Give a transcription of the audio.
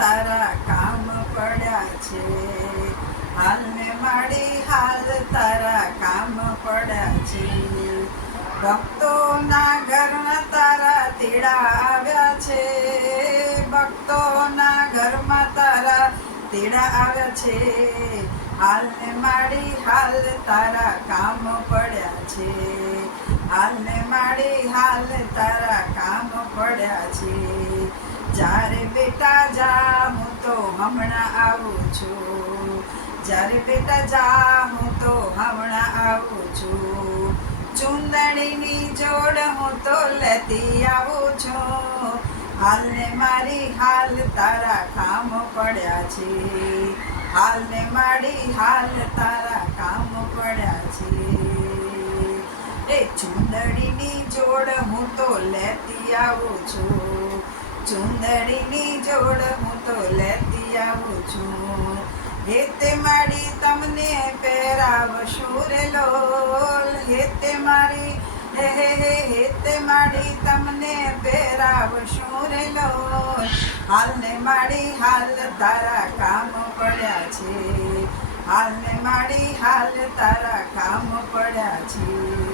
તારા કામ પડ્યા છે. હાલ ને માડી હાલ તારા કામ પડ્યા છે. ભક્તોના ઘરમાં તારા તેડા આવ્યા છે. ભક્તોના ઘરમાં તારા તેડા આવ્યા છે. હાલ ને માડી હાલ તારા કામ પડ્યા છે. હાલ ને માડી હાલ તારા કામ પડ્યા છે. જ્યારે બેટા જા હું તો હમણાં આવું છું. જ્યારે બેટા જા હું તો હમણાં આવું છું. ચુંદડીની જોડ હું તો લેતી આવું છું. હાલ ને મારી હાલ તારા કામ પડ્યા છે. હાલ ને માડી હાલ તારા કામ પડ્યા છે. એ ચુંદડીની જોડ હું તો લેતી આવું છું. ચુંદડીની જોડ હું તો લેતી આવું છું. હેતે માડી તમને પહેરાવશું રે લોલ. હેતે મારી હેતે માડી તમને પહેરાવશું રે લોલ. હાલ ને માડી હાલ તારા કામ પડ્યા છે. હાલ ને માડી હાલ તારા કામ પડ્યા છે.